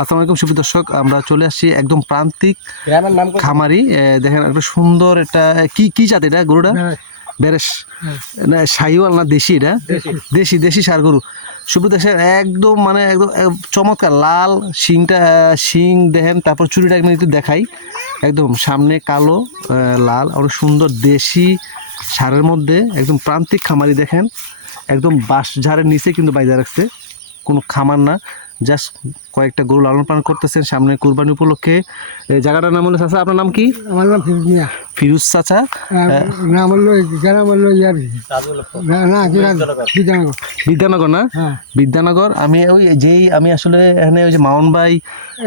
আসসালামু আলাইকুম সুপ্রিয় দর্শক আমরা চলে আসছি একদম প্রান্তিক? খামারি। দেখেন একটা সুন্দর একটা কি কি জাত এটা গরুটা? বেরেস না শাহিওয়াল না দেশি এটা? দেশি। দেশি সার গরু। দর্শক একদম মানে একদম চমৎকার। লাল শিংটা শিং দেখেন তারপর চুরিটা একদম একটু দেখাই। একদম সামনে কালো লাল অনেক সুন্দর দেশি সারের মধ্যে একদম প্রান্তিক খামারি দেখেন। একদম বাঁশ ঝাড়ের নিচে কিন্তু বাইরে রাখছে। কোনো খামার না। জাস্ট কয়েকটা গরু লালন পালন করতেছেন সামনে কুরবানি উপলক্ষে। এই জায়গাটার নাম হলো চাচা আপনার নাম কি? আমার নাম ফিরুজ মিয়া। ফিরুজ চাচা। নাম হলো গ্রাম হলো ইয়ার। না না বিদ্যানগর। বিদ্যানগর। না? হ্যাঁ। বিদ্যানগর আমি ওই যেই আমি আসলে এখানে ওই যে মাউন বাই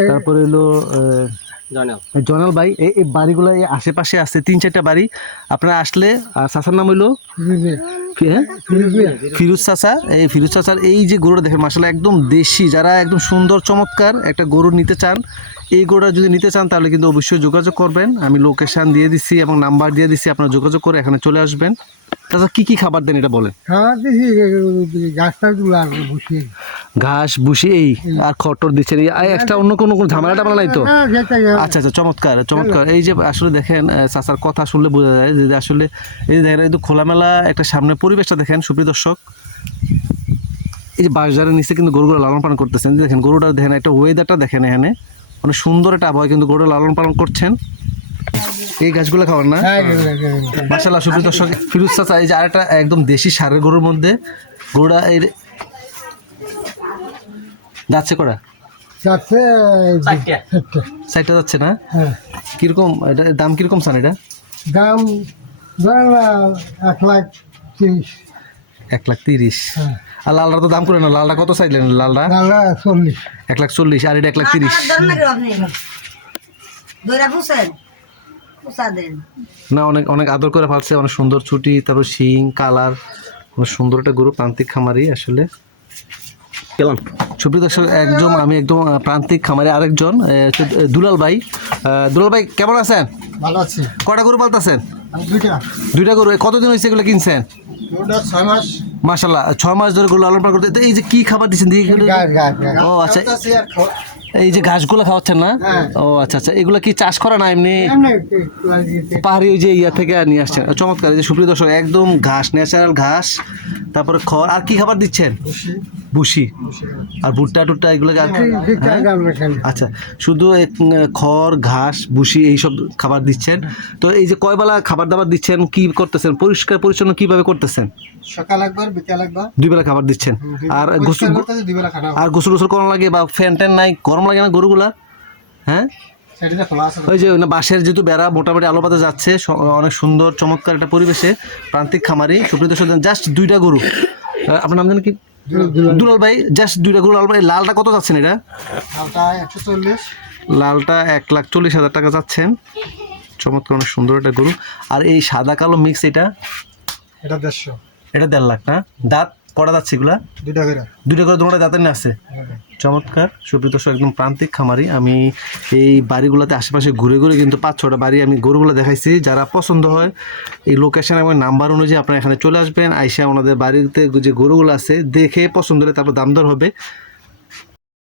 তারপরে হলো জনাল ভাই এই বাড়িগুলো এই আশেপাশে আছে তিন চারটা বাড়ি। আপনারা আসলে আর চাচার নাম হইল? ফিরোজ হ্যাঁ? ফিরোজ চাচা। এই ফিরুজ চাচার এই যে গরুটা দেখেন মাসালা একদম দেশি যারা একদম সুন্দর চমৎকার একটা গরু নিতে চান এই গরুটা যদি নিতে চান তাহলে কিন্তু অবশ্যই যোগাযোগ করবেন। আমি লোকেশন দিয়ে দিচ্ছি এবং নাম্বার দিয়ে দিচ্ছি আপনারা যোগাযোগ করে এখানে চলে আসবেন। চাচা কি কি খাবার দেন এটা বলেন। খাওয়া দিছি গাছটা ঘাস বুসি এই আর খটর দিচ্ছেন। এই এক্সট্রা অন্য কোনো কোনো ঝামেলা টামেলা নাই তো? আচ্ছা আচ্ছা চমৎকার চমৎকার। এই যে আসলে দেখেন চাচার কথা শুনলে বোঝা যায় যে আসলে এই যে দেখেন এই তো খোলামেলা একটা সামনে পরিবেশটা দেখেন সুপ্রিয় দর্শক। এই যে বাঁশঝাড়ের নিচে কিন্তু গরুগুলো লালন পালন করতেছেন। দেখেন গরুটা দেখেন একটা ওয়েদারটা দেখেন এখানে। অনেক সুন্দর একটা আবহাওয়া কিন্তু গরু লালন পালন করছেন। এই গাছগুলো খাবার না? হ্যাঁ মাসাল্লাহ সুপ্রিয় দর্শক ফিরুজ চাচা এই যে আরেকটা একদম দেশি সারের গরুর মধ্যে গরুটা এই যাচ্ছে করা যাচ্ছে। সাইডটা যাচ্ছে না? হ্যাঁ। কীরকম এটা দাম কীরকম চান এটা? দাম ধরেন এক লাখ তিরিশ। এক লাখ তিরিশ। হ্যাঁ। আর লালটা তো দাম করে না লালটা কত চাইলেন লালটা দামটা চল্লিশ। এক লাখ চল্লিশ আর এটা এক লাখ তিরিশ। ধরেন নাকি আপনি দইরা পুষেন পুষা দেন। না অনেক অনেক আদর করে ফালছে অনেক সুন্দর ছুটি তারপর শিং কালার। অনেক সুন্দর একটা গরু প্রান্তিক খামারি আসলে। গেলাম সুপ্রিয় দর্শক একজন আমি একদম প্রান্তিক খামারে আরেকজন দুলাল ভাই। দুলাল ভাই কেমন আছেন? ভালো আছি। কটা গরু পালতেছেন? দুইটা। দুইটা গরু। কতদিন হয়েছে এগুলো কিনছেন? ছয় মাস। মাসাল্লাহ ছয় মাস ধরে গরু লালন পালন করতে এই যে কি খাবার দিচ্ছেন? দেখি ও আচ্ছা। এই যে ঘাসগুলো খাওয়াচ্ছেন না? হ্যাঁ। ও আচ্ছা আচ্ছা। এগুলো কি চাষ করা না এমনি? পাহাড়ি ওই যে ইয়া থেকে নিয়ে আসছেন। চমৎকার যে সুপ্রিয় দর্শক একদম ঘাস ন্যাচারাল ঘাস তারপরে খড় আর কি খাবার দিচ্ছেন? বুসি আর ভুট্টা টুট্টা এগুলো কি আর- হ্যাঁ? আচ্ছা শুধু খড় ঘাস বুসি এইসব খাবার দিচ্ছেন? তো এই যে কয় বেলা খাবার দাবার দিচ্ছেন? কি করতেছেন? পরিষ্কার পরিচ্ছন্ন কীভাবে করতেছেন? সকাল একবার বিকাল একবার। দুই বেলা খাবার দিচ্ছেন। আর গোসল আর গোসল গোসল করানো লাগে বা ফ্যান ট্যান নাই? গরম লাগে না গরুগুলা? হ্যাঁ? ওই যে বাঁশের যেহেতু বেড়া মোটামুটি আলো পাতা যাচ্ছে অনেক সুন্দর চমৎকার একটা পরিবেশে প্রান্তিক খামারি সুপ্রিয় দর্শক জাস্ট দুইটা গরু। আপনার নাম জানেন কি? দুলাল ভাই জাস্ট দুইটা গরু লাল ভাই লালটা কত যাচ্ছেন এটা? লালটা এক লাখ চল্লিশ হাজার টাকা যাচ্ছেন। চমৎকার অনেক সুন্দর একটা গরু। আর এই সাদা কালো মিক্স এটা? এটা দেড়শো। এটা দেড় লাখ না? দাঁত? কটা যাচ্ছে এগুলা? দুইটা করে। দুইটা করে দুটো দাঁতানি আছে চমৎকার। সুপ্রিয় দর্শক একদম প্রান্তিক খামারি। আমি এই বাড়িগুলোতে আশেপাশে ঘুরে ঘুরে কিন্তু পাঁচ ছটা বাড়ি আমি গরুগুলো দেখাইছি। যারা পছন্দ হয় এই লোকেশন এবং নাম্বার অনুযায়ী আপনারা এখানে চলে আসবেন। আইসা ওনাদের বাড়িতে যে গরুগুলো আছে দেখে পছন্দ হলে তারপর দাম দর হবে।